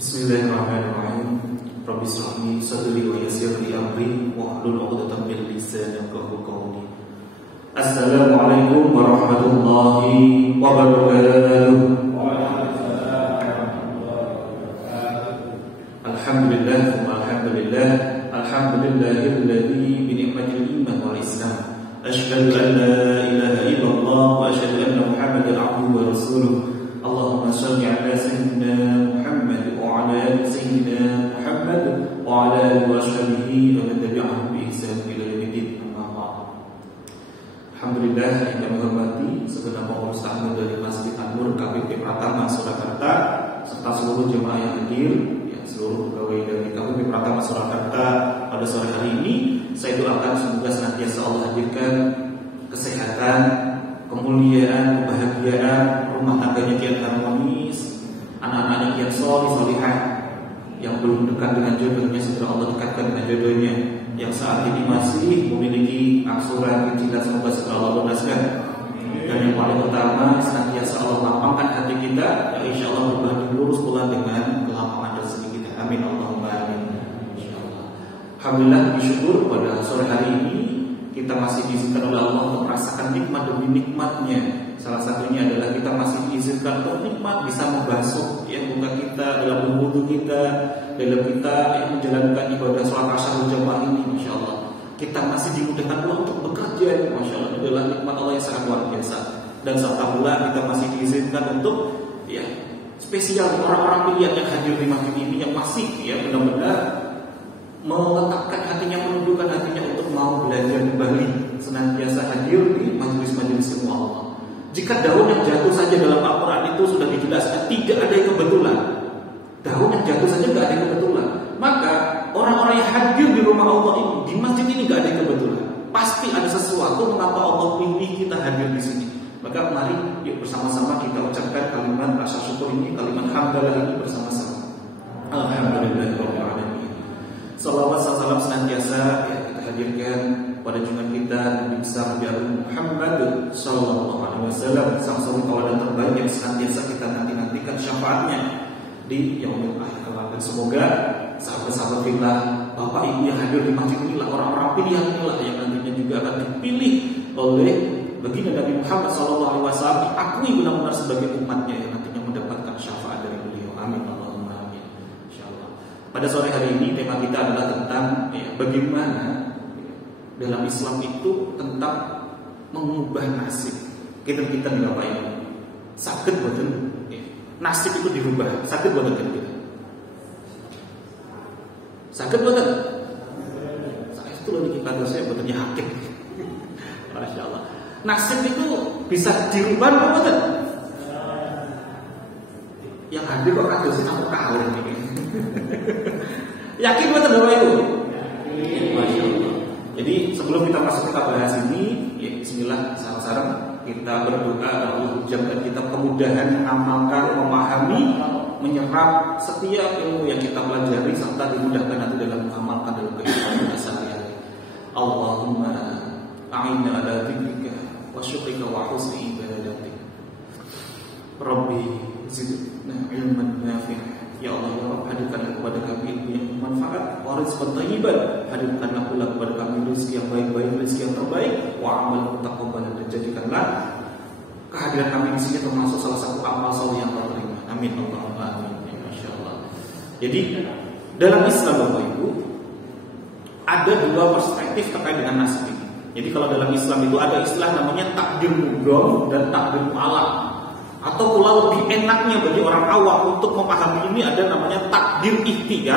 Bismillahirrahmanirrahim. Rabbi shrah li sadri wa yassir li amri wahlul 'uqdatam min lisani yafqahu qawli. Assalamualaikum warahmatullahi wabarakatuh. Alhamdulillah, alhamdulillah, alhamdulillahilladzi bi ni'matil iman wal islam. Asyhadu an la ilaha illallah wa asyhadu anna Muhammadan 'abduhu wa rasuluh. Allahumma shalli ala sayyidina Muhammad wa ala ali sayyidina Muhammad wa ala alihi wa sahbihi wa man tabi'ahum bi ihsan ila yaumil din. Alhamdulillah, yang kami hormati segenap pengurus takmir dari Masjid An-Nur KPP Pratama Surakarta serta seluruh jemaah yang hadir, seluruh pegawai dari KPP Pratama Surakarta pada sore hari ini. Saya doakan semoga senantiasa Allah hadirkan kesehatan, kemuliaan, kebahagiaan, rumah tangganya kian harmonis, anak-anaknya kian solihah, yang belum dekat dengan jodohnya segera Allah dekatkan dengan jodohnya, yang saat ini masih memiliki angsuran kecilan semoga segera Allah lunaskan, dan yang paling utama senantiasa Allah lapangkan hati kita, yang insya Allah berbanding lurus pula dengan kelapangan rezeki kita. Amin Allahumma amin. Alhamdulillah, bersyukur pada sore hari ini kita masih diizinkan oleh Allah untuk merasakan nikmat demi nikmatnya. Salah satunya adalah kita masih diizinkan untuk nikmat bisa membasuh muka kita, dalam wudhu kita, dalam kita menjalankan ibadah sholat asar berjamaah ini. Masya Allah, kita masih dimudahkan pula untuk bekerja. Masya Allah, adalah nikmat Allah yang sangat luar biasa. Dan serta pula kita masih diizinkan untuk spesial orang-orang pilihan yang hadir di masjid ini, yang masih benar-benar meletakkan hatinya, menundukkan hatinya untuk mau belajar kembali, senantiasa hadir di majelis-majelis ilmu Allah. Jika daun yang jatuh saja dalam Al-Quran itu sudah dijelaskan tidak ada yang kebetulan, daun yang jatuh saja tidak ada yang kebetulan, maka orang-orang yang hadir di rumah Allah ini, di masjid ini tidak ada yang kebetulan. Pasti ada sesuatu mengapa Allah pilih kita hadir di sini. Maka mari yuk bersama-sama kita ucapkan kalimat rasa syukur ini, kalimat hamdalah ini bersama-sama. Alhamdulillahirabbil alamin. Salawat salam senantiasa kita hadirkan pada junjungan kita Nabi besar Nabi Muhammad sallallahu alaihi wasallam, sang suri tauladan terbaik yang senantiasa kita nanti-nantikan syafaatnya di yaumil akhir kelak. Dan semoga sahabat-sahabat fillah, bapak ibu yang hadir di masjid inilah orang-orang pilihan inilah yang nantinya juga akan dipilih oleh baginda Nabi Muhammad sallallahu alaihi wasallam, diakui benar-benar sebagai umatnya yang nantinya mendapatkan syafaat dari beliau. Amin Allahumma amin. Insyaallah. Pada sore hari ini tema kita adalah tentang bagaimana dalam Islam itu tentang mengubah nasib. Kita ngapain? Sakit betul. Nasib itu dirubah. Sakit betul kita. Sakit betul. Saya itu loh kita saya betulnya hakim. Masya Allah. Nasib itu bisa dirubah betul. Yang hadir kok kadosin aku kalah ini. Yakin betul Bapak Ibu? Masya Allah. Jadi sebelum kita masuk kita bahas ini, bismillah, sarang-sarang kita berdoa Allah ucapkan kita kemudahan mengamalkan, memahami, menyerap setiap ilmu yang kita pelajari serta dimudahkan nanti dalam mengamalkan dalam kehidupan kita sehari-hari. Allahumma a'inna ala dzikrika wa syukrika wa husni ibadatik. Rabbi zidna ilman nafi'an. Ya Allah, ya Rabb, hadirkanlah kepada kami ilmu yang bermanfaat, rizqan thayyiban, hadirkanlah pula kepada kami rezeki yang baik-baik, rezeki yang terbaik, wa amal mutaqabbalan, dan jadikanlah kehadiran kami di sini termasuk salah satu amal saleh yang terterima. Amin Allahumma amin. Masya Allah. Jadi dalam Islam Bapak Ibu ada dua perspektif terkait dengan nasib ini. Jadi kalau dalam Islam itu ada istilah namanya takdir mudom dan takdir mu'alaq. Atau pula lebih enaknya bagi orang awam untuk memahami ini ada namanya takdir ikhtiar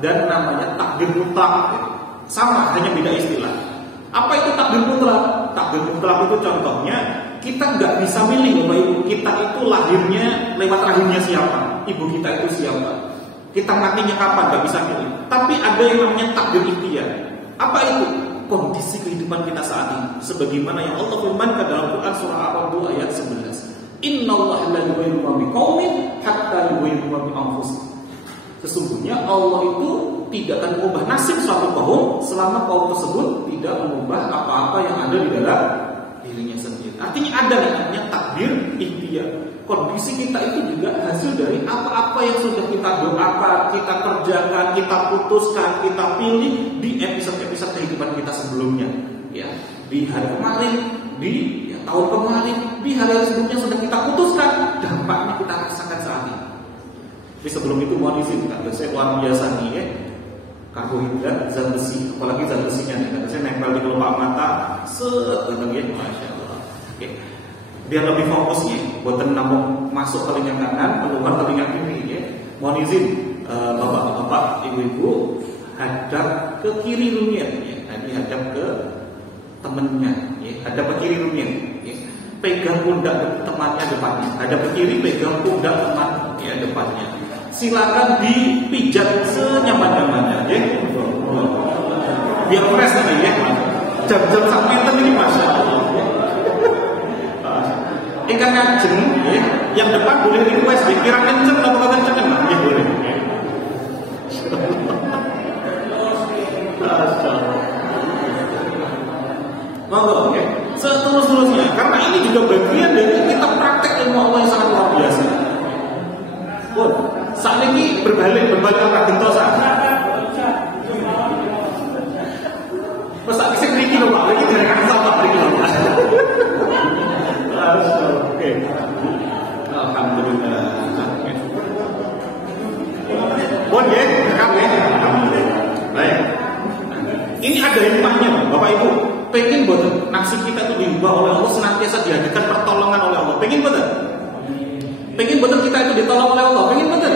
dan namanya takdir mutlak. Sama, hanya beda istilah. Apa itu takdir mutlak? Takdir mutlak itu contohnya kita nggak bisa milih Bapak Ibu. Kita itu lahirnya lewat rahimnya siapa, ibu kita itu siapa, kita matinya kapan nggak bisa milih. Tapi ada yang namanya takdir ikhtiar. Apa itu? Kondisi kehidupan kita saat ini. Sebagaimana yang Allah firmankan dalam Quran surah Ar-Ra'd ayat 11. Innallaha la yughayyiru ma biqaumin hatta yughayyiru ma bi anfusihim. Sesungguhnya Allah itu tidak akan mengubah nasib suatu kaum selama kaum tersebut tidak mengubah apa-apa yang ada di dalam dirinya sendiri. Artinya ada yang namanya takdir ikhtiar. kondisi kita itu juga hasil dari apa-apa yang sudah kita doakan, kita kerjakan, kita putuskan, kita pilih di episode-episode kehidupan kita sebelumnya. Ya, di hari kemarin, di tahun kemarin, di hari-hari sebelumnya sudah kita putuskan, dampaknya kita rasakan saat ini. Tapi sebelum itu mohon izin, kata saya luar biasa nih ya. Karbohidrat, zat besi, apalagi zat besinya nih, kata saya nempel di kelopak mata, ya, masya Allah. Oke. Biar lebih fokus nih, buatan nampung masuk telinga kanan, keluar telinga kiri ya. Mohon izin, bapak-bapak, ibu-ibu, hadap ke kiri rumian ya. Tadi hadap ke temennya ya. Hadap ke kiri rumian ya. Pegang pundak temannya depannya. Hadap ke kiri, pegang pundak teman ya depannya. Silakan dipijat senyaman-nyamannya ya. Biar fresh tadi ya. Jam-jam sampai ini masya Allah. Ikan kenceng ya. Yang depan boleh request kira kenceng atau kenceng kan? Ya boleh. Monggo ya. Seterus-terusnya karena ini juga bagian dari kita praktek ilmu Allah yang sangat luar biasa. Pun saat ini berbalik arah gentosan. Masa bisa kriki loh Pak, lagi dari kan sama kriki loh Pak. Oke. Alhamdulillah. Bon ya, rekam ya. Baik. Ini ada hikmahnya Bapak Ibu. Pengen boten nasib kita itu diubah oleh Allah, senantiasa dihadirkan pertolongan oleh Allah. Pengen boten? Pengen boten kita itu ditolong oleh Allah. Pengen boten?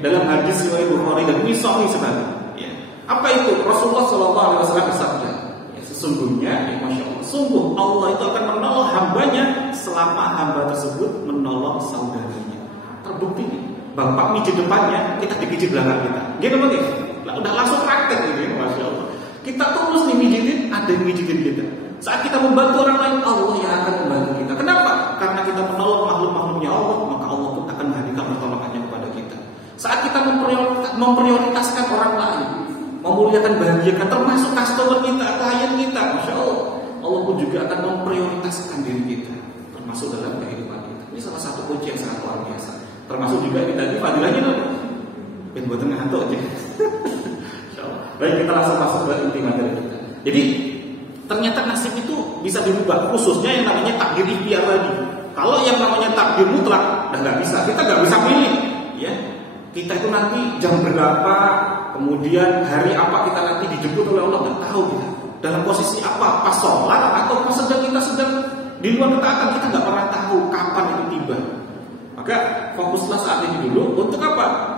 Dalam hadis riwayat Bukhari dan ini sahih sekali. Ya. Apa itu? Rasulullah SAW bersabda, ya, sesungguhnya, ya, masya Allah, sungguh Allah itu akan menolong hambanya selama hamba tersebut menolong saudaranya. Terbukti nih, bapak mijit depannya, kita dipijit belakang kita. Gitu begitu? Udah langsung praktek gitu, masya Allah. Kita terus dimijitin, ada yang mijitin kita. Saat kita membantu orang lain, Allah yang akan membantu kita. Kenapa? Karena kita menolong makhluk-makhluknya Allah, maka Allah pun akan memberikan pertolongannya kepada kita. Saat kita memprioritaskan orang lain, memuliakan, bahagiakan, termasuk customer kita, klien kita, masya Allah, Allah pun juga akan memprioritaskan diri kita, termasuk dalam kehidupan kita. Ini salah satu kunci yang sangat luar biasa. Termasuk juga kita di fadilahnya loh. Buat ngantuk aja. Baik, kita langsung masuk ke inti materi kita. Jadi ternyata nasib itu bisa dirubah, khususnya yang namanya takdir ikhtiar tadi. Kalau yang namanya takdir mutlak, nggak bisa. Kita nggak bisa pilih, ya. Kita itu nanti jam berapa, kemudian hari apa kita nanti dijemput oleh Allah, nggak tahu kita. Dalam posisi apa, pas sholat atau pas kita sedang di luar ketaatan, kita nggak pernah tahu kapan itu tiba. Maka fokuslah saat ini dulu untuk apa?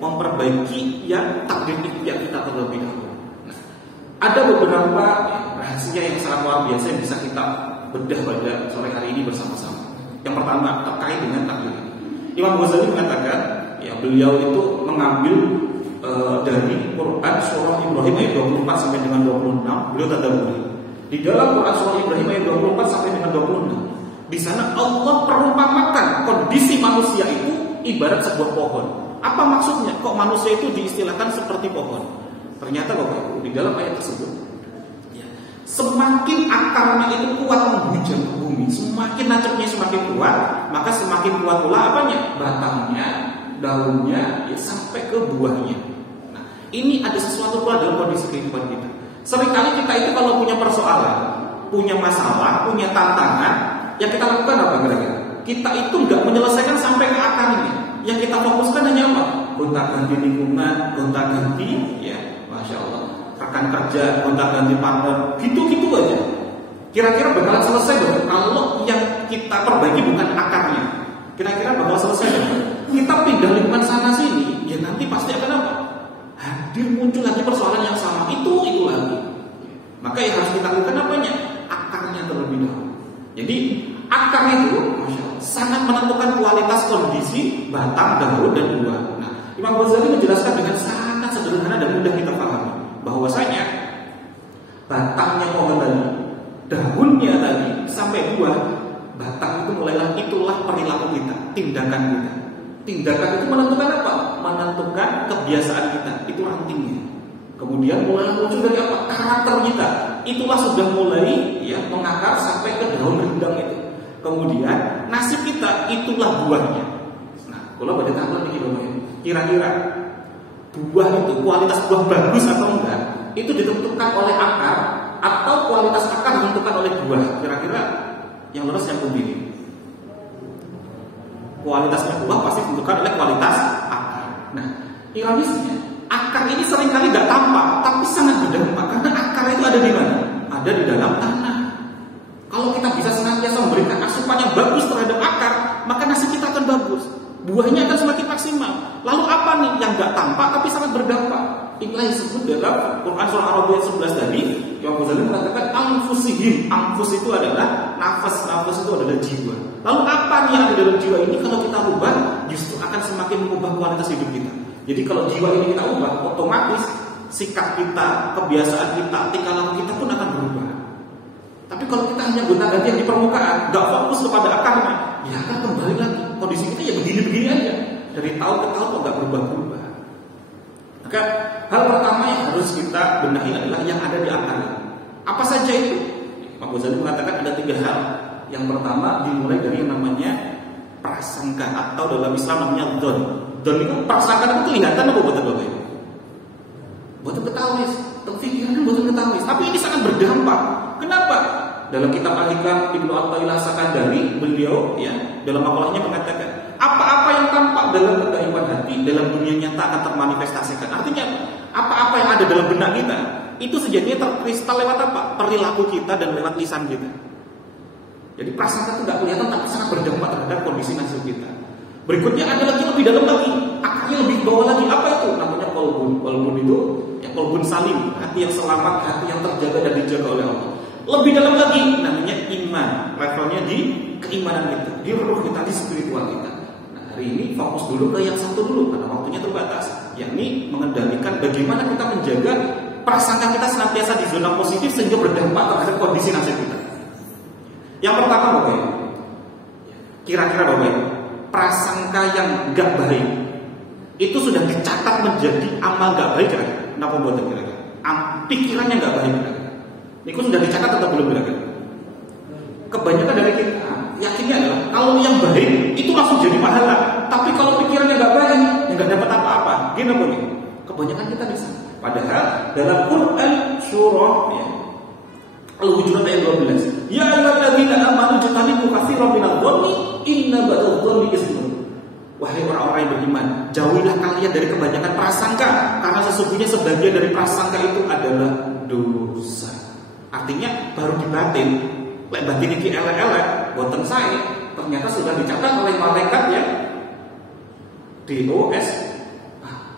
Memperbaiki yang takdir ikhtiar kita terlebih dahulu. Nah, ada beberapa rahasia yang sangat luar biasa yang bisa kita bedah pada sore hari ini bersama-sama. Yang pertama terkait dengan takdir. Imam Ghazali mengatakan, ya beliau itu mengambil dari Quran surah Ibrahim ayat 24 sampai dengan 26. Beliau tadabburi. Di dalam Quran surah Ibrahim ayat 24 sampai dengan 26. Di sana Allah perumpamakan kondisi manusia itu ibarat sebuah pohon. Apa maksudnya? Kok manusia itu diistilahkan seperti pohon? Ternyata Bapak Ibu, di dalam ayat tersebut, ya, semakin akarnya itu kuat menghujam ke bumi, semakin nancapnya semakin kuat, maka semakin kuat pula apanya? Batangnya, daunnya, ya, sampai ke buahnya. Nah, ini ada sesuatu pula dalam kondisi kehidupan kita. Seringkali kita itu kalau punya persoalan, punya masalah, punya tantangan, yang kita lakukan apa kira-kira? Kita itu nggak menyelesaikan sampai ke akarnya. Yang kita fokuskan hanya apa? Gonta-ganti lingkungan, gonta-ganti, ya, masya Allah, rekan kerja, gonta-ganti partner, gitu-gitu aja. Kira-kira bakalan selesai dong? Kalau yang kita perbaiki bukan akarnya, kira-kira bakal selesai dong? Kita pindah lingkungan sana sini, ya nanti pasti akan apa? Hadir muncul lagi persoalan yang sama, itu lagi. Maka yang harus kita lakukan apanya? Akarnya terlebih dahulu. Jadi akar itu, masya Allah, sangat menentukan kualitas kondisi batang, daun, dan buah. Nah, Imam Ghazali menjelaskan dengan sangat sederhana dan mudah kita pahami bahwasanya batangnya pohon tadi, daunnya tadi, sampai buah, batang itu mulailah itulah perilaku kita, tindakan kita. Tindakan itu menentukan apa? Menentukan kebiasaan kita, itu rantingnya. Kemudian mulai muncul dari apa? Karakter kita. Itulah sudah mulai, ya, mengakar sampai ke daun rindang itu. Kemudian nasib kita itulah buahnya. Nah, kalau pada tahun ini kira-kira buah itu kualitas buah bagus atau enggak itu ditentukan oleh akar atau kualitas akar ditentukan oleh buah. Kira-kira yang lurus yang begini. Kualitasnya buah pasti ditentukan oleh kualitas akar. Nah, ironisnya akar ini seringkali tidak tampak, tapi sangat berdampak karena akar itu ada di mana? Ada di dalam tanah. Kalau kita bisa senantiasa memberikan asupan yang bagus terhadap akar, maka nasib kita akan bagus. Buahnya akan semakin maksimal. Lalu apa nih yang nggak tampak tapi sangat berdampak? Inilah yang disebut dalam Quran surah Ar-Ra'd 11 tadi, yang Ghazali mengatakan anfusihim. Anfus itu adalah nafas, nafas itu adalah jiwa. Lalu apa nih yang ada dalam jiwa ini kalau kita ubah, justru akan semakin mengubah kualitas hidup kita. Jadi kalau jiwa ini kita ubah, otomatis sikap kita, kebiasaan kita, tingkah laku kita pun akan berubah. Tapi kalau kita hanya gonta-ganti yang di permukaan, nggak fokus kepada akarnya, ya akan kembali lagi. Kondisi kita ya begini-begini aja. Dari tahun ke tahun kok nggak berubah-berubah. Maka hal pertama yang harus kita benahi adalah yang ada di akar. Apa saja itu? Imam Ghazali mengatakan ada 3 hal. Yang pertama dimulai dari yang namanya prasangka atau dalam Islam namanya dzon. Dzon itu prasangka itu kelihatan apa buatan Bapak Ibu? Buatan ketahui, terpikiran buatan ketahui. Tapi ini sangat berdampak. Kenapa? Dalam kitab Al-Hikam Ibnu Athaillah Sakandari, beliau ya dalam makalahnya mengatakan apa-apa yang tampak dalam kehidupan hati dalam dunia nyata akan termanifestasikan. Artinya apa-apa yang ada dalam benak kita itu sejatinya terkristal lewat apa? Perilaku kita dan lewat lisan kita. Jadi prasangka itu tidak kelihatan tapi sangat berdampak terhadap kondisi nasib kita. Berikutnya ada lagi lebih dalam lagi, akarnya lebih bawah lagi. Apa itu? Namanya qalbun. Qalbun itu ya qalbun salim, hati yang selamat, hati yang terjaga dan dijaga oleh Allah. Lebih dalam lagi namanya iman, levelnya di keimanan kita, di ruh kita, di spiritual kita. Nah, hari ini fokus dulu ke yang satu dulu karena waktunya terbatas, yakni mengendalikan bagaimana kita menjaga prasangka kita senantiasa di zona positif sehingga berdampak terhadap kondisi nasib kita. Yang pertama Bapak Ibu, kira-kira Bapak Ibu, prasangka yang gak baik itu sudah dicatat menjadi amal gak baik kira-kira. Kenapa buat kira-kira? Pikirannya gak baik kira-kira. Ini sudah dicatat atau belum kira-kira? Kebanyakan dari kita yakinnya adalah kalau yang baik itu langsung jadi pahala, tapi kalau pikirannya nggak baik, ya nggak dapat apa-apa. Gini apa nih? Kebanyakan kita bisa. Padahal dalam Quran surah ya, Al-Hujurat ayat 12, ya ayyuhalladzina amanu jtanibu katsiran minadh-dhanni inna ba'dadh-dhanni itsmun. Wahai orang-orang yang beriman, jauhilah kalian dari kebanyakan prasangka, karena sesungguhnya sebagian dari prasangka itu adalah dosa. Artinya baru di batin, lek batin iki elek-elek, boten saya ternyata sudah dicatat oleh malaikat ya. DOS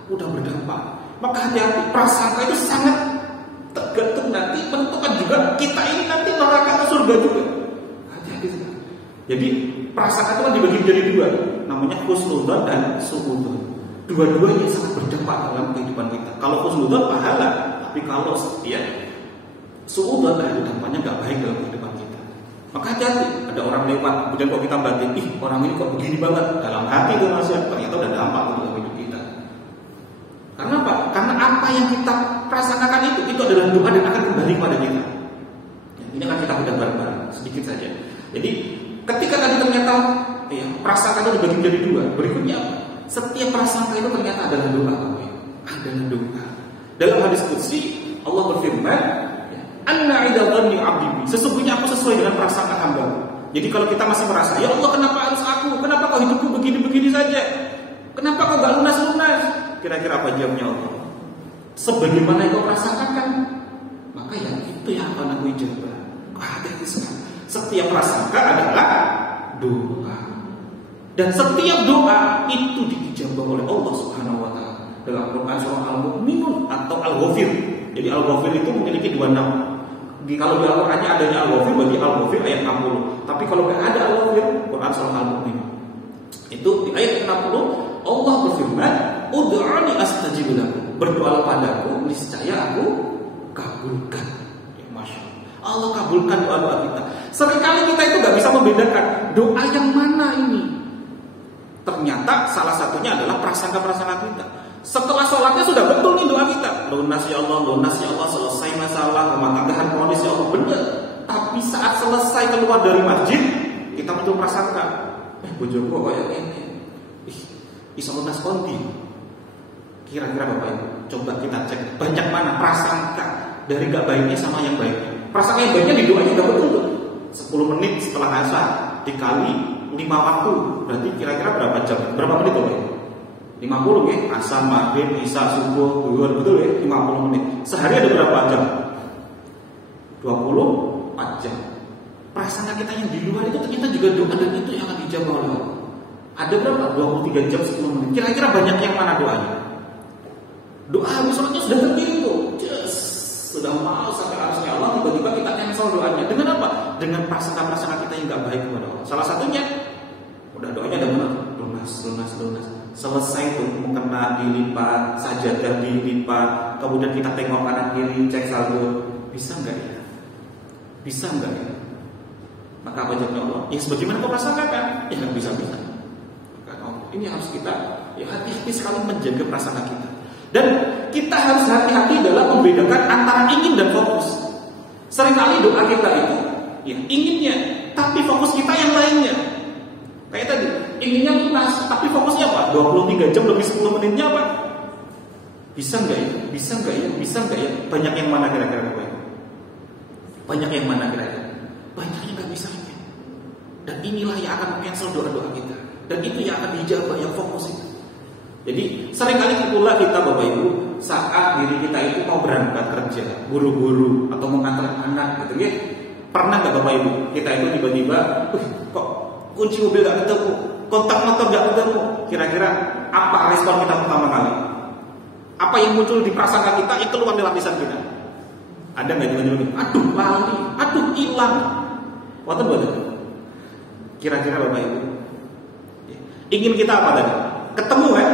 udah berdampak. Maka hati-hati, prasangka itu sangat tergantung nanti menentukan juga kita ini nanti neraka atau surga juga. Hati-hati sekali. Jadi prasangka itu kan dibagi menjadi 2, namanya husnudzon dan suudzon. Dua-duanya sangat berdampak dalam kehidupan kita. Kalau husnudzon pahala, tapi kalau ya suudzon itu dampaknya nggak baik dalam kehidupan kita. Maka hati-hati, ada orang lewat, kemudian kok kita batin, orang ini kok begini banget, dalam hati itu masih ternyata udah dampak dalam hidup kita. Karena apa? Karena apa yang kita prasangkakan itu adalah doa dan akan kembali kepada kita. Ini akan kita bedah bareng-bareng sedikit saja. Jadi ketika tadi ternyata ya, prasangka itu dibagi menjadi 2, berikutnya apa? Setiap prasangka itu ternyata adalah doa. Adalah doa. Dalam hadis qudsi Allah berfirman, Anna idza dhanni 'abdi, sesungguhnya aku sesuai dengan prasangka hamba. Jadi kalau kita masih merasa, ya Allah kenapa harus aku? Kenapa kau hidupku begini-begini saja? Kenapa kau gak lunas-lunas? Kira-kira apa jawabnya Allah? Sebagaimana yang kau prasangkakan, maka ya itu yang akan aku ijabah. Hati-hati sekali. Setiap prasangka adalah doa. Dan setiap doa itu diijabah oleh Allah Subhanahu wa taala. Dalam Quran surah Al-Mu'minun atau Al-Ghafir. Jadi Al-Ghafir itu memiliki 2 nama. Kalau di Al-Qurannya adanya Al-Ghafir, bagi Al-Ghafir ayat 60. Tapi kalau tidak ada Al-Ghafir, Quran surah Al-Mu'minun. Itu di ayat 60 Allah berfirman, "Ud'uni astajib lakum." Berdoalah padaku, niscaya aku kabulkan. Ya, Masya Allah. Allah kabulkan doa-doa kita. Seringkali kita itu nggak bisa membedakan doa yang mana ini. Ternyata salah satunya adalah prasangka-prasangka kita. Setelah sholatnya sudah betul nih doa kita, lunas ya Allah, selesai masalah, rumah tangga harmonis ya Allah, benar. Tapi saat selesai keluar dari masjid, kita muncul prasangka, bojoku kayak ini, bisa lunas konti. Kira-kira Bapak Ibu, coba kita cek banyak mana prasangka dari gak baiknya sama yang baiknya. Prasangka yang baiknya di doanya gak betul tuh. 10 menit setelah asar dikali 5 waktu, berarti kira-kira berapa jam? Berapa menit Bapak Ibu? 50 ya, asar, maghrib, isya, subuh, zuhur, betul ya? 50 menit. Sehari ada berapa jam? 24 jam. Prasangka kita yang di luar itu ternyata juga doa, dan itu yang akan dijawab oleh Allah. Ada berapa? 23 jam 10 menit. Kira-kira banyak yang mana doanya? Doa habis sholatnya sudah terpilih tuh, sudah mau sampai harusnya Allah, tiba-tiba kita cancel doanya. Dengan apa? Dengan prasangka-prasangka kita yang gak baik kepada Allah. Salah satunya, udah doanya udah benar, lunas. Selesai tuh mukena dilipat, sajadah dilipat, kemudian kita tengok kanan kiri, cek saldo, bisa nggak ya? Bisa nggak ya? Maka apa jawab Allah? Ya sebagaimana kau prasangkakan, ya nggak bisa. Ini harus kita ya hati-hati sekali menjaga prasangka kita. Dan kita harus hati-hati dalam membedakan antara ingin dan fokus. Seringkali doa kita itu ya inginnya, tapi fokus kita yang lainnya. Kayak tadi, inginnya lunas, tapi fokusnya apa? 23 jam lebih 10 menitnya apa? Bisa nggak ya? Bisa nggak ya? Bisa nggak ya? Banyak yang mana kira-kira? Banyak yang mana kira-kira? Banyak yang nggak bisa. Dan inilah yang akan meng-cancel doa-doa kita. Dan itu yang akan dijawab yang fokus itu. Jadi seringkali pula kita Bapak Ibu saat diri kita itu mau berangkat kerja, buru-buru atau mengantar anak gitu ya. Pernah nggak Bapak Ibu kita itu tiba-tiba, kok kunci mobil nggak ketemu, kontak motor nggak ketemu? Kira-kira apa respon kita pertama kali? Apa yang muncul di prasangka kita itu keluar di lapisan kita? Ada nggak tiba-tiba? Aduh lali, aduh hilang. Waktu buat itu. Kira-kira Bapak Ibu ingin kita apa tadi? Ketemu ya?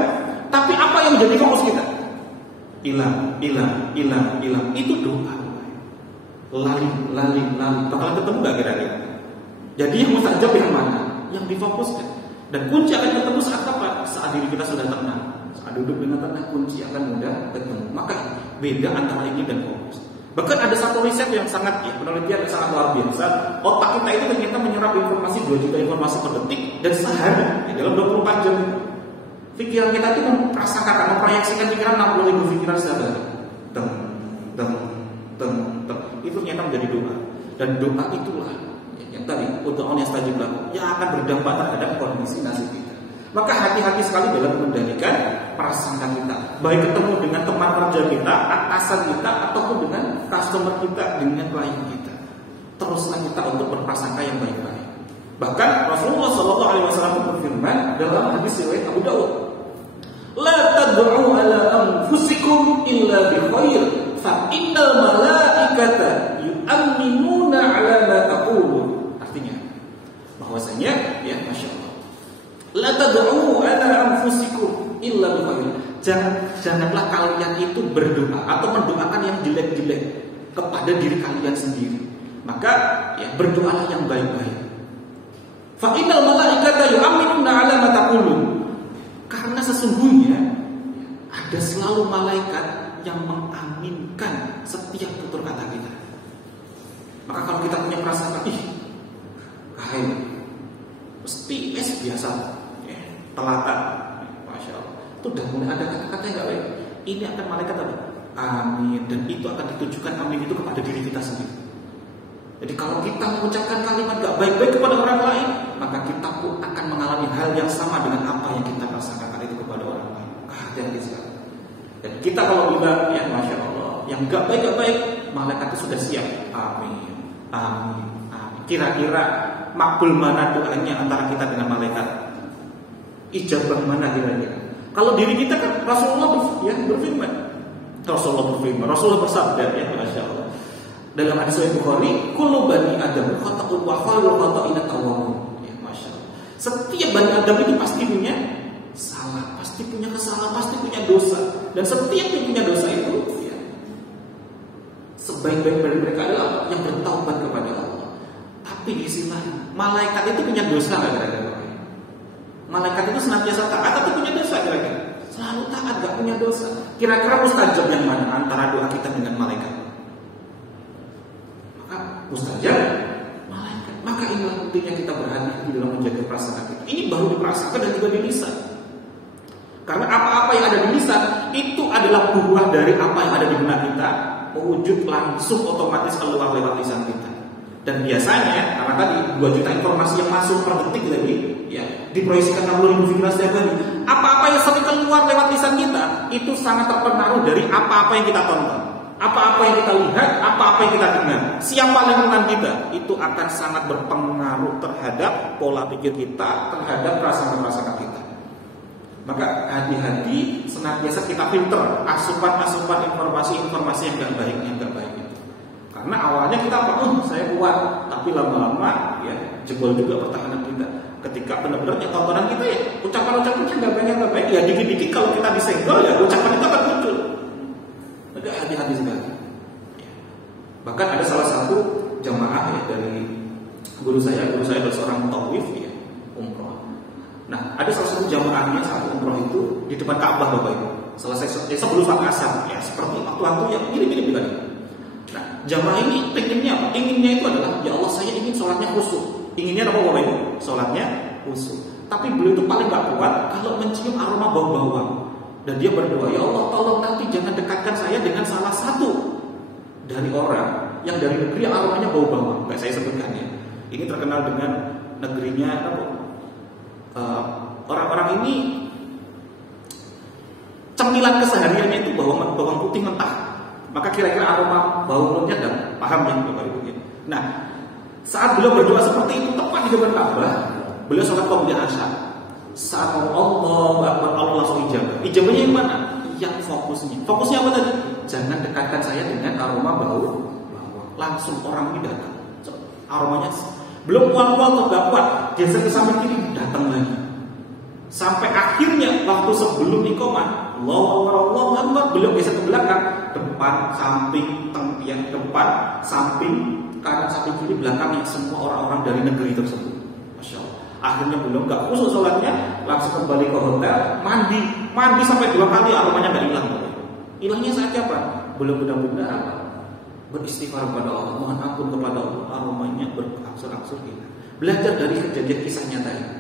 Tapi apa yang menjadi fokus kita? Hilang. Itu doa. Lali. Bakal ketemu gak kira-kira? Jadi yang mustajab yang mana? Yang difokuskan. Dan kunci akan ketemu saat apa? Saat diri kita sudah tenang. Saat duduk dengan tenang, kunci akan mudah ketemu. Maka beda antara ini dan fokus. Bahkan ada satu riset yang sangat penelitian yang sangat luar biasa. Otak kita itu ternyata menyerap informasi 2 juta informasi per detik, dan sehari dalam 24 jam pikiran kita itu memprasangkakan, memproyeksikan pikiran 60.000 pikiran sehari. Itu ternyata menjadi doa. Dan doa itulah yang tadi untuk orang yang stajib laku yang akan berdampak terhadap kondisi nasib kita. Maka hati-hati sekali dalam mengendalikan prasangka kita, baik ketemu dengan teman kerja kita, atasan kita, ataupun dengan customer kita, dengan klien kita. Teruslah kita untuk berprasangka yang baik-baik. Bahkan Rasulullah SAW berfirman dalam hadis riwayat Abu Dawud, la tad'u ala anfusikum illa bi khair, fa innal malaikata yu'minuna ala ma taqulun. Artinya bahwasanya ya Masya Allah, la tad'u ala anfusikum illa bi khair. Janganlah kalian itu berdoa atau mendoakan yang jelek-jelek kepada diri kalian sendiri. Maka ya berdoalah yang baik-baik. Fa innal malaikata yu'minuna ala ma taqulun. Karena sesungguhnya ada selalu malaikat yang mengaminkan setiap tutur kata kita. Maka kalau kita punya perasaan kahai mesti biasa telatan, Masya Allah, itu udah mulai ada kata-kata yang gak baik. Ini akan malaikat apa? Amin. Dan itu akan ditujukan amin itu kepada diri kita sendiri. Jadi kalau kita mengucapkan kalimat gak baik-baik kepada orang lain, maka kita pun akan mengalami hal yang sama dengan apa yang kita rasakan itu kepada orang lain. Hati-hati sekali. Dan kita kalau bilang ya Masya Allah, yang gak baik, malaikat itu sudah siap. Amin. Kira-kira makbul mana doanya antara kita dengan malaikat? Ijabah mana kira-kira? Kalau diri kita kan Rasulullah berfirman. Rasulullah bersabda ya Masya Allah. Dalam hadis Sahih Bukhari, kullu bani Adam khata'un wa khairul khata'ina tawwabun. Ya Masya Allah. Setiap bani Adam itu pasti punya salah, pasti punya kesalahan, pasti punya dosa. Dan setiap yang punya dosa itu ya, sebaik-baik dari mereka adalah yang bertaubat kepada Allah. Tapi di sini malaikat itu punya dosa nggak kira-kira? Malaikat itu senantiasa taat atau punya dosa kira-kira? Selalu taat, nggak punya dosa. Kira-kira mustajab yang mana antara doa kita dengan malaikat? Maka mustajab malaikat. Maka inilah pentingnya kita berhati-hati dalam menjaga perasaan kita. Ini baru diperasakan dan juga di lisan. Karena apa-apa yang ada di lisan itu adalah buah dari apa yang ada di benak kita, mewujud langsung otomatis keluar lewat lisan kita. Dan biasanya karena tadi 2 juta informasi yang masuk per detik lagi, ya, diproyeksikan 60.000 pikiran setiap hari. Apa-apa yang sering keluar lewat lisan kita itu sangat terpengaruh dari apa-apa yang kita tonton, apa-apa yang kita lihat, apa-apa yang kita dengar. Siapa lingkungan kita itu akan sangat berpengaruh terhadap pola pikir kita, terhadap perasaan-perasaan kita. Maka hati-hati, senantiasa kita filter asupan-asupan informasi-informasi yang gak baik, itu. Karena awalnya kita saya kuat, tapi lama-lama ya jebol juga pertahanan kita. Ketika benar-benar tontonan kita ya ucapan-ucapan yang gak baik, ya dikit-dikit kalau kita disenggol ya ucapan itu akan muncul. Maka hati-hati sekali. Bahkan ada salah satu jamaah ya dari guru saya adalah seorang mutawif ya, umroh. Nah, ada salah satu jamaahnya saat umroh itu di depan Ka'bah Bapak Ibu. Selesai sebelum sholat asar ya, seperti waktu-waktu yang mirip-mirip tadi. Nah, jamaah ini pengennya apa? Inginnya itu adalah ya Allah saya ingin sholatnya khusyuk. Inginnya apa Bapak Ibu? Sholatnya khusyuk. Tapi beliau itu paling gak kuat kalau mencium aroma bau bawang. Dan dia berdoa, ya Allah tolong nanti jangan dekatkan saya dengan salah satu dari orang yang dari negeri yang aromanya bau bawang. Kayak saya sebutkan ya. Ini terkenal dengan negerinya apa? Orang-orang ini cemilan kesehariannya itu bawang putih mentah. Maka kira-kira aroma bau mulutnya dan paham ya Bapak Ibu. Nah, saat beliau berdoa seperti itu tepat di depan Ka'bah, beliau sholat qobliyah asyar. Saat Allahu Akbar, Allah langsung ijabah. Ijabahnya yang mana? Yang fokusnya. Fokusnya apa tadi? Jangan dekatkan saya dengan aroma bau. Langsung orang ini datang. Aromanya belum kuat-kuat atau gak kuat, geser ke samping kiri, datang lagi. Sampai akhirnya waktu sebelum iqamah, Allahu Akbar, beliau geser ke belakang, depan, samping, depan, samping, kanan, samping kiri, belakangnya semua orang-orang dari negeri tersebut. Masya Allah. Akhirnya belum gak khusus sholatnya, langsung kembali ke hotel, mandi sampai 2 kali, aromanya gak hilang. Hilangnya saat apa? Belum benar-benar apa? Beristighfar kepada Allah, mohon ampun kepada Allah, aromanya berangsur-angsur hilang. Belajar dari kejadian kisah nyata ini.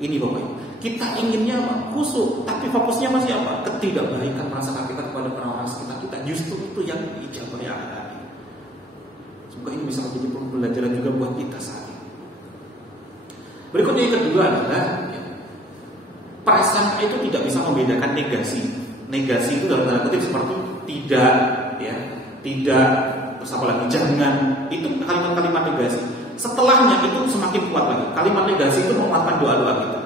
Ini Bapak Ibu, kita inginnya apa? Khusyuk, tapi fokusnya masih apa? Ketidakbaikan perasaan kita kepada orang-orang sekitar kita. Justru itu yang ijabah yang ada. Semoga ini bisa menjadi pembelajaran juga buat kita saat ini. Berikutnya yang kedua adalah ya, perasaan itu tidak bisa membedakan negasi. Negasi itu dalam tanda kutip seperti tidak, ya, tidak, terus apa lagi, jangan. Itu kalimat-kalimat negasi. Setelahnya itu semakin kuat lagi. Kalimat negasi itu menguatkan doa-doa kita.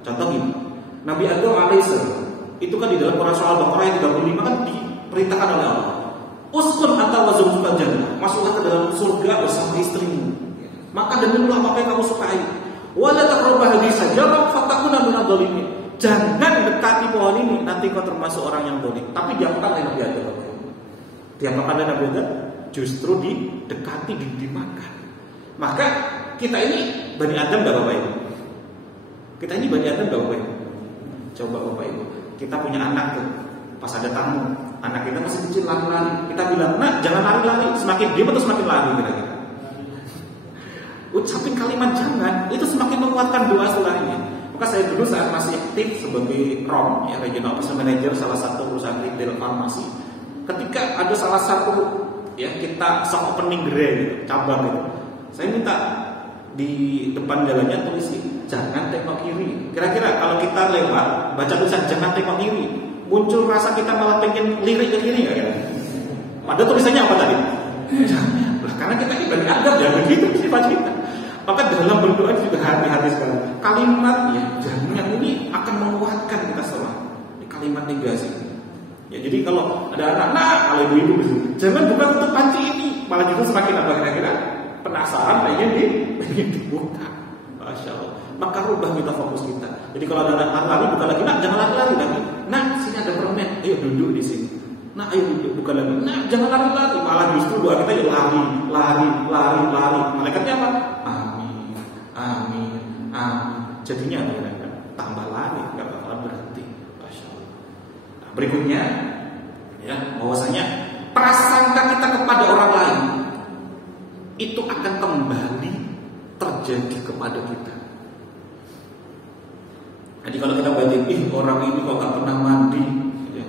Contoh gini, Nabi Adam alaihissalam itu kan di dalam Quran surah Al-Baqarah ayat 35 kan diperintahkan oleh Allah, uskun anta wa zawjuka jannah, masuklah ke dalam surga bersama istrimu. Maka dengarlah apa yang kamu sukai. Wala taqrabu hadhihi syajarah fatakuna minadh dhalimin. Jangan dekati pohon ini, nanti kau termasuk orang yang zalim. Tapi diapakan oleh Nabi Adam? Diapakan oleh Nabi Adam? Justru didekati, dimakan. Maka kita ini Bani Adam gak Bapak Ibu? Kita ini Bani Adam gak Bapak Ibu? Coba Bapak Ibu, kita punya anak tuh, pas ada tamu, anak kita masih kecil lari-lari, kita bilang, nah jangan lari-lari, semakin diam atau semakin lari kira-kira? Ucapin kalimat jangan, itu semakin menguatkan doa setelahnya. Maka saya dulu saat masih aktif sebagai ROM, ya, Regional Office Manager salah satu perusahaan retail farmasi, ketika ada salah satu ya kita soft opening gerai gitu, cabang gitu, saya minta di depan jalannya tulis jangan tengok kiri. Kira-kira kalau kita lewat baca tulisan jangan tengok kiri, muncul rasa kita malah pengen lirik ke kiri nggak ya? Ada tulisannya apa tadi? Jangan. Lah karena kita ini Bani Adam ya begitu sifat kita. Maka dalam berdoa juga hati-hati sekali. Kalimat ya jangan ini akan menguatkan kita setelah kalimat negasi. Ya jadi kalau ada anak-anak, kalau ibu-ibu jangan buka tutup panci ini, malah justru semakin apa kira-kira? Penasaran pengen dibuka. Masya Allah. Maka rubah kita fokus kita. Jadi kalau ada anak lari bukan lagi, nah jangan lari-lari lagi. Nah sini ada permen, ayo duduk di sini. Nah ayo duduk, bukan lagi. Nah jangan lari-lari, malah justru doa kita ya lari. Malaikatnya apa? Amin. Jadinya apa? Tambah lari, nggak bakal berhenti. Masya Allah. Nah, berikutnya, ya bahwasanya prasangka kita kepada orang lain itu akan kembali terjadi kepada kita. Jadi kalau kita bayangin, orang ini kok gak pernah mandi,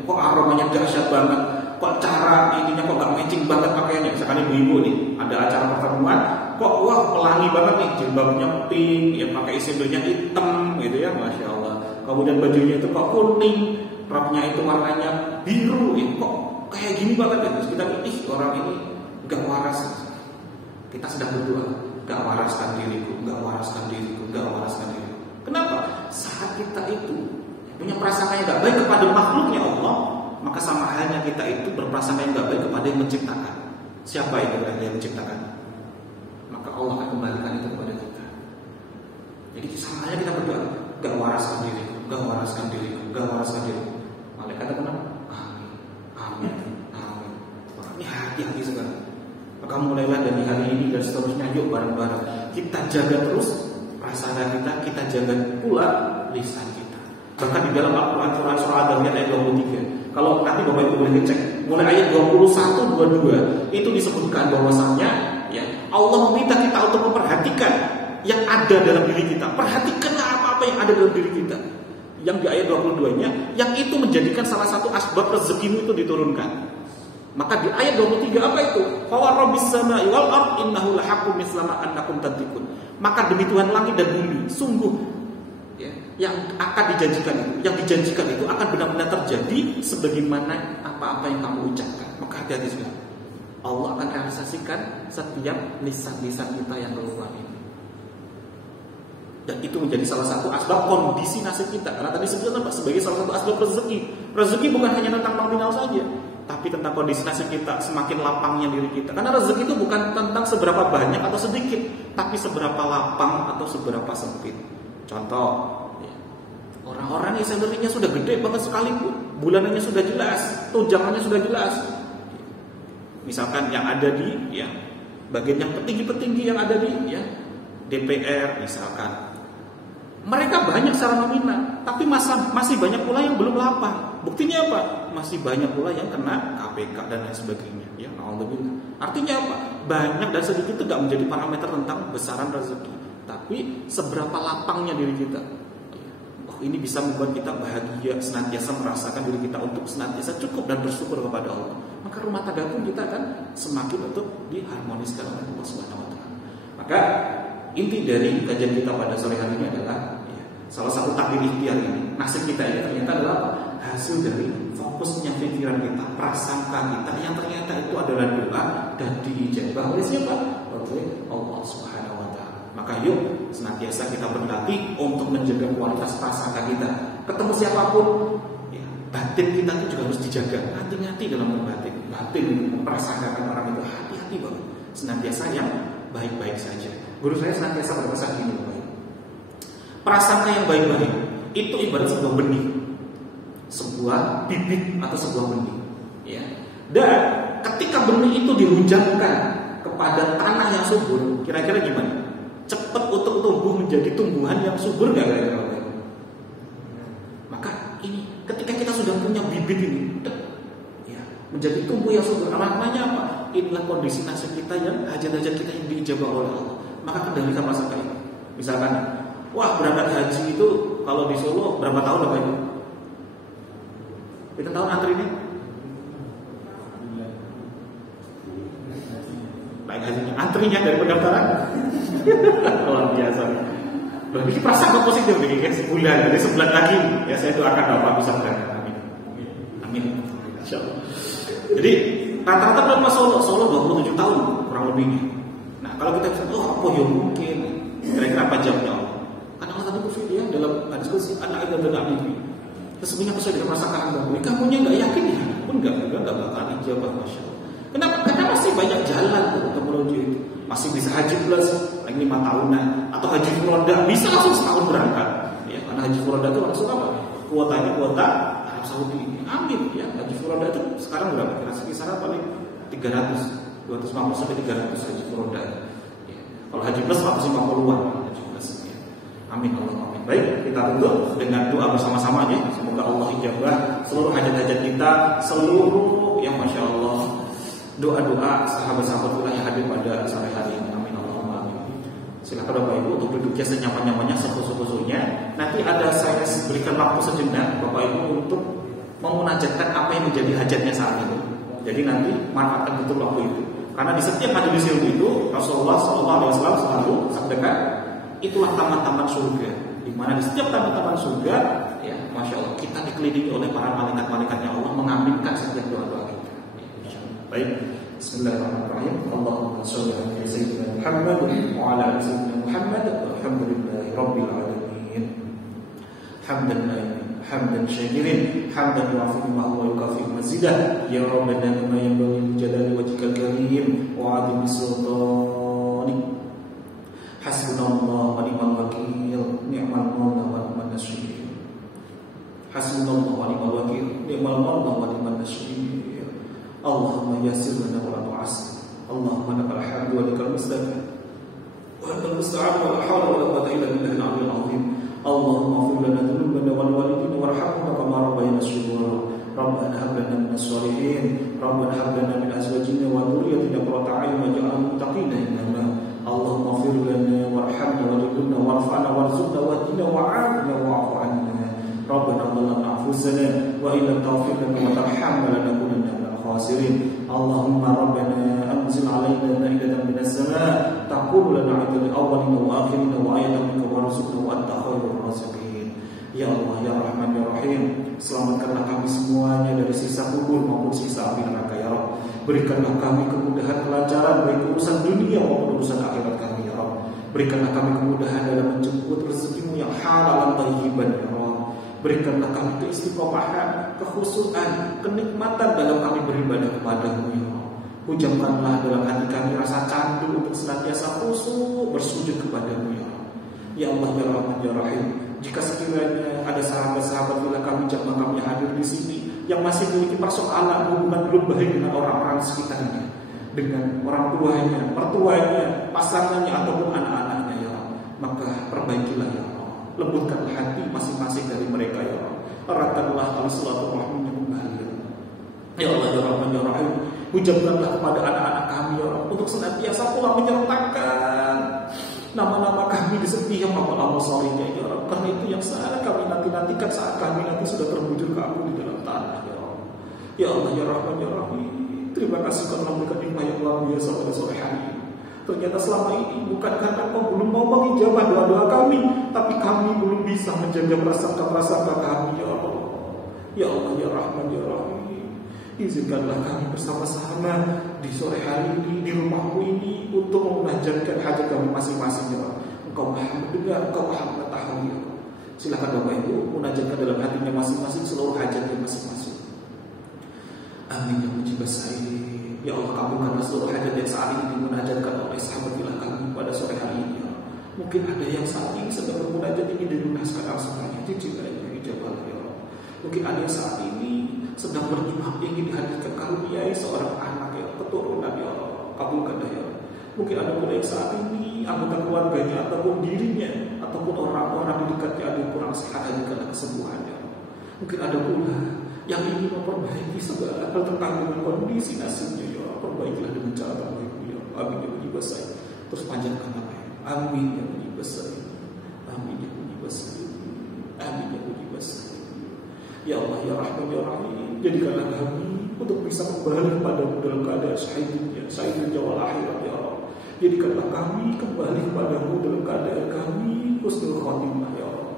kok aromanya dahsyat banget, kok cara ininya kok gak matching banget pakaiannya. Misalkan ibu-ibu nih, ada acara pertemuan, kok wah pelangi banget nih, jilbabnya pink, ya pakai sendalnya hitam gitu ya, masya Allah. Kemudian bajunya itu kok kuning, roknya itu warnanya biru, ya kok kayak gini banget ya. Terus kita bilang, orang ini gak waras. Kita sedang berdoa, gak waraskan diriku, gak waraskan diriku, gak waraskan diriku. Kenapa? Saat kita itu punya prasangka yang gak baik kepada makhluknya Allah, maka sama halnya kita itu berprasangka yang gak baik kepada yang menciptakan. Siapa itu yang menciptakan? Maka Allah akan kembalikan itu kepada kita. Jadi sama halnya kita berdoa, gak waraskan diriku, gak waraskan diriku, gak waraskan diriku. Malaikat benar, amin, amin, amin. Makanya hati-hati sekarang. Maka mulailah dari hari ini dan seterusnya, yuk bareng-bareng kita jaga terus prasangka kita jaga pula lisan kita. Bahkan di dalam Al-Quran surah Al-Adamiyat ayat 23, kalau nanti Bapak Ibu boleh ngecek, mulai ayat 21-22 itu disebutkan bahwasanya ya Allah meminta kita untuk memperhatikan yang ada dalam diri kita. Perhatikanlah apa-apa yang ada dalam diri kita. Yang di ayat 22-nya, yang itu menjadikan salah satu asbab rezekimu itu diturunkan. Maka di ayat 23 apa itu? Fa rabbis samai wal ard innahu lahaqqun mislama annakum tantiqun. Maka demi Tuhan langit dan bumi, sungguh ya, yang akan dijanjikan itu akan benar-benar terjadi sebagaimana apa-apa yang kamu ucapkan. Maka hati-hati sekali. Allah akan realisasikan setiap lisan-lisan kita yang keluar ini. Dan itu menjadi salah satu asbab kondisi nasib kita. Karena tadi sebutkan sebagai salah satu asbab rezeki. Rezeki bukan hanya tentang nominal saja, tapi tentang kondisi nasib kita, semakin lapangnya diri kita. Karena rezeki itu bukan tentang seberapa banyak atau sedikit, tapi seberapa lapang atau seberapa sempit. Contoh, ya, orang-orang yang salary-nya sudah gede banget sekalipun, bulanannya sudah jelas, tunjangannya sudah jelas. Misalkan yang ada di ya, bagian yang petinggi-petinggi yang ada di ya, DPR misalkan. Mereka banyak secara nominal, tapi masih banyak pula yang belum lapang. Buktinya apa? Masih banyak pula yang kena KPK dan lain sebagainya. Ya, na'udzubillah. Artinya apa? Banyak dan sedikit itu tidak menjadi parameter tentang besaran rezeki, tapi seberapa lapangnya diri kita. Oh, ini bisa membuat kita bahagia, senantiasa merasakan diri kita untuk senantiasa cukup dan bersyukur kepada Allah. Maka rumah tangga pun kita akan semakin untuk diharmoniskan oleh Allah Subhanahu wa taala. Maka inti dari kajian kita pada sore hari ini adalah ya, salah satu takdir ikhtiar ini, nasib kita ini ternyata adalah hasil dari fokusnya pikiran kita, prasangka kita yang ternyata itu adalah doa dan diijabah oleh siapa? Oleh Allah Subhanahu wa taala. Maka yuk senantiasa kita berlatih untuk menjaga kualitas prasangka kita. Ketemu siapapun, ya, batin kita itu juga harus dijaga. Hati-hati dalam berbatin. Batin memprasangkakan orang itu hati-hati banget. Senantiasa yang baik-baik saja. Guru saya senantiasa berpesan gini, prasangka yang baik-baik itu ibarat sebuah benih, sebuah bibit atau sebuah benih, ya. Dan ketika benih itu dihunjamkan kepada tanah yang subur, kira-kira gimana? Cepat untuk tumbuh menjadi tumbuhan yang subur nggak kira-kira? Maka ini ketika kita sudah punya bibit ini, ya, menjadi tumbuh yang subur, namanya apa? Inilah kondisi nasib kita yang hajat-hajat kita yang diijabah oleh Allah. Maka kendalikan prasangka ini. Misalkan, wah berangkat haji itu kalau di Solo berapa tahun Bapak Ibu? Kita tahun antri ini? Baik hajinya, antrinya dari pendaftaran. Luar biasa. Berarti prasangka positif begini, sebulan, jadi sebulan lagi. Ya saya doakan Bapak bisa berangkat. Amin. Amin. Insyaallah. Jadi rata-rata berapa Solo 27 tahun kurang lebihnya. Nah kalau kita bisa, apa ya mungkin? Kira-kira apa jamnya Allah? Karena Allah tadi berfirman dalam hadis qudsi, anak itu tidak mimpi. Sesungguhnya sesuai dengan perasaan kamu. Kamunya nggak yakin ya? Pun nggak bakal dijawab, masya Allah. Kenapa? Karena masih banyak jalan untuk menuju itu. Masih bisa haji plus lagi 5 tahunan atau haji furoda bisa langsung setahun berangkat. Ya, karena haji furoda itu langsung apa? Kuotanya kuota Arab Saudi. Amin ya. Haji furoda itu sekarang berapa? Kira-kira paling 250 sampai 300 haji furoda. Ya. Kalau haji plus 150-an haji plus. Ya. Amin Allah. Baik, kita tutup dengan doa bersama-sama ya. Semoga Allah ijabah seluruh hajat-hajat kita, seluruh yang masya Allah doa-doa sahabat-sahabat kita yang hadir pada sore hari ini. Amin Allahumma amin. Silakan Bapak Ibu untuk duduknya senyaman-nyamannya, sepusu-pusunya. Nanti saya berikan waktu sejenak Bapak Ibu untuk memunajatkan apa yang menjadi hajatnya saat itu. Jadi nanti manfaatkan betul waktu itu. Karena di setiap majelis ilmu itu Rasulullah SAW selalu sabdakan, itulah taman-taman surga. Di mana di setiap taman-taman surga, ya Masya Allah, kita dikelilingi oleh para malaikat-malaikatnya Allah mengaminkan setiap doa-doa kita. Baik, Bismillahirrahmanirrahim. Allahumma sholli ala sayyidina Muhammad wa ala ali sayyidina Muhammad. Walhamdulillahi rabbil alamin. Hamdan syakirin, hamdan yu'afi ma huwa yukafi mazidah. Ya Rabbana kama yanbaghi li jalali wajhikal karim wa 'azimi sultanik. Hasbunallahu wa ni'mal wakil, ni'mal mawla wa ni'man nasir. Hasbunallahu wa ni'mal wakil, ni'mal mawla wa ni'man nasir. Allahumma yassir lana wa la tu'assir. Allahumma lakal hamdu wa lakal musta'an. Wa antal musta'an wa la hawla wa la quwwata illa billahil 'aliyyil 'azim. Allahumma ighfir lana dhunubana wa liwalidina warhamna kama rabbayana shighara. Rabbana hab lana minas shalihin. Rabbana hab lana min azwajina wa dhurriyyatina qurrata a'yun waj'alna lil muttaqina imama. Allahumma ighfir lana warhamna warhamna warfa'na warzuqna wahdina wa'afina wa'fu 'anna. Rabbana dhallamna anfusana wa in lam taghfir lana wa tarhamna lanakunanna minal khasirin. Allahumma rabbana anzil 'alaina ma'idatan minas sama' taqulu lana 'idul awwalina wa akhirina wa ayatan minka warzuqna wa anta khairur raziqin. Ya Allah ya Rahman ya Rahim, selamatkanlah kami semuanya dari siksa kubur maupun siksa api neraka ya Rabb. Berikanlah kami kemudahan kelancaran baik urusan dunia maupun urusan akhirat kami ya Rabb. Berikanlah kami kemudahan dalam menjemput rezekimu yang halal dan thayyiban ya Rabb. Berikanlah kami keistiqomahan, kekhusyuan, kenikmatan dalam kami beribadah kepadamu ya Rabb. Hujamkanlah dalam hati kami rasa candu untuk senantiasa khusyuk bersujud kepadamu ya Rabb. Ya Allah ya Rahman ya Rahim, jika sekiranya ada sahabat-sahabat bila kami jamaah kami hadir di sini yang masih memiliki persoalan hubungan belum baik dengan orang-orang sekitarnya, dengan orang tuanya, mertuanya, pasangannya ataupun anak-anaknya ya Allah, maka perbaikilah ya Allah. Lembutkanlah hati masing-masing dari mereka ya Allah. Eratkanlah tali silaturahminya kembali ya Allah. Ya Allah ya Rahman ya Rahim, hujamkanlah kepada anak-anak kami ya Allah untuk senantiasa pula menyertakan nama-nama kami di setiap amal-amal solehnya ya Allah. Karena itu yang sangat kami nanti-nantikan saat kami nanti sudah terbujur ke aku di dalam tanah ya Allah. Ya Allah ya Rahman ya Rahim, terima kasih karena memberikan nikmat yang luar biasa pada sore hari ini. Ternyata selama ini bukan karena kau belum mau mengijabah doa-doa kami, tapi kami belum bisa menjaga prasangka-prasangka kami ya Allah. Ya Allah ya Rahman ya Rahim, izinkanlah kami bersama-sama di sore hari ini di rumahmu ini untuk memunajatkan hajat kami masing-masing ya Allah. Engkau maha mendengar, engkau maha mengetahui ya Allah. Silakan Bapak Ibu munajatkan dalam hatinya masing-masing seluruh hajatnya masing-masing. Amin ya mujibas sa'i. Ya Allah, kabulkanlah seluruh hajat yang saat ini dimunajatkan oleh sahabat bila kami pada sore hari ini ya. Mungkin ada yang saat ini sedang bermunajat ini dilunaskan arsanya, dicintainya ijabah ya Allah. Mungkin ada yang saat ini sedang berjuang ingin dihadirkan karuniai seorang anak ya, keturunan ya Allah, kabulkanlah ya Allah. Mungkin ada pula yang saat ini anggota keluarganya ataupun dirinya ataupun orang-orang di dekatnya ada yang kurang sehat, hadirkanlah kesembuhannya. Mungkin ada pula yang ingin memperbaiki segala hal terkait dengan kondisi nasibnya ya Allah, perbaikilah dengan cara terbaik ya Allah. Amin ya mujibas sa'i. Terus panjangkan namanya. Amin ya mujibas sa'i. Amin ya mujibas sa'i. Amin ya mujibas sa'i. Ya Allah ya Rahman ya Rahim, jadikanlah kami untuk bisa kembali kepadamu dalam keadaan syahidnya wal akhirat ya Allah. Jadikanlah kami kembali kepadamu dalam keadaan kami husnul khotimah ya Allah.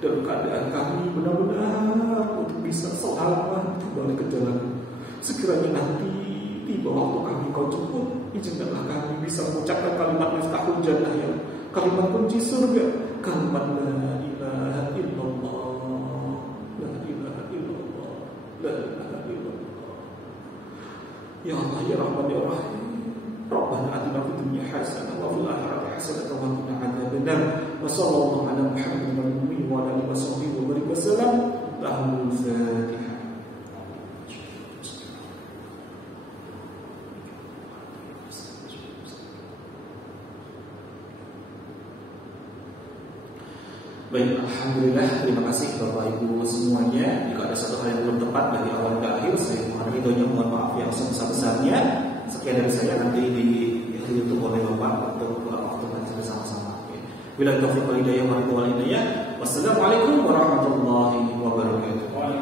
Dalam keadaan kami benar-benar untuk bisa selamat kembali ke jalan. Sekiranya nanti tiba waktu kami kau jemput, izinkanlah kami bisa mengucapkan kalimat miftahul jannah ya, kalimat kunci surga, kalimat la ilaha illallah, la ilaha illallah, la ilaha illallah. Ya Allah ya Rahman ya Rahim, Rabbana atina fid dunya hasanah wa fil akhirati hasanah wa qina adzabannar. Wa sallallahu ala Muhammadin wa ala alihi washabbihi wa sallam. Lahul Fatihah. Baik, alhamdulillah, terima kasih Bapak Ibu semuanya. Jika ada satu hal yang belum tepat dari awal ke akhir, saya mohon ridhonya, mohon maaf yang sebesar-besarnya. Sekian dari saya, nanti ditutup oleh Bapak untuk waktu ngaji bersama-sama. Bila taufiq wal hidayah wa ridwan. Wassalamualaikum warahmatullahi wabarakatuh.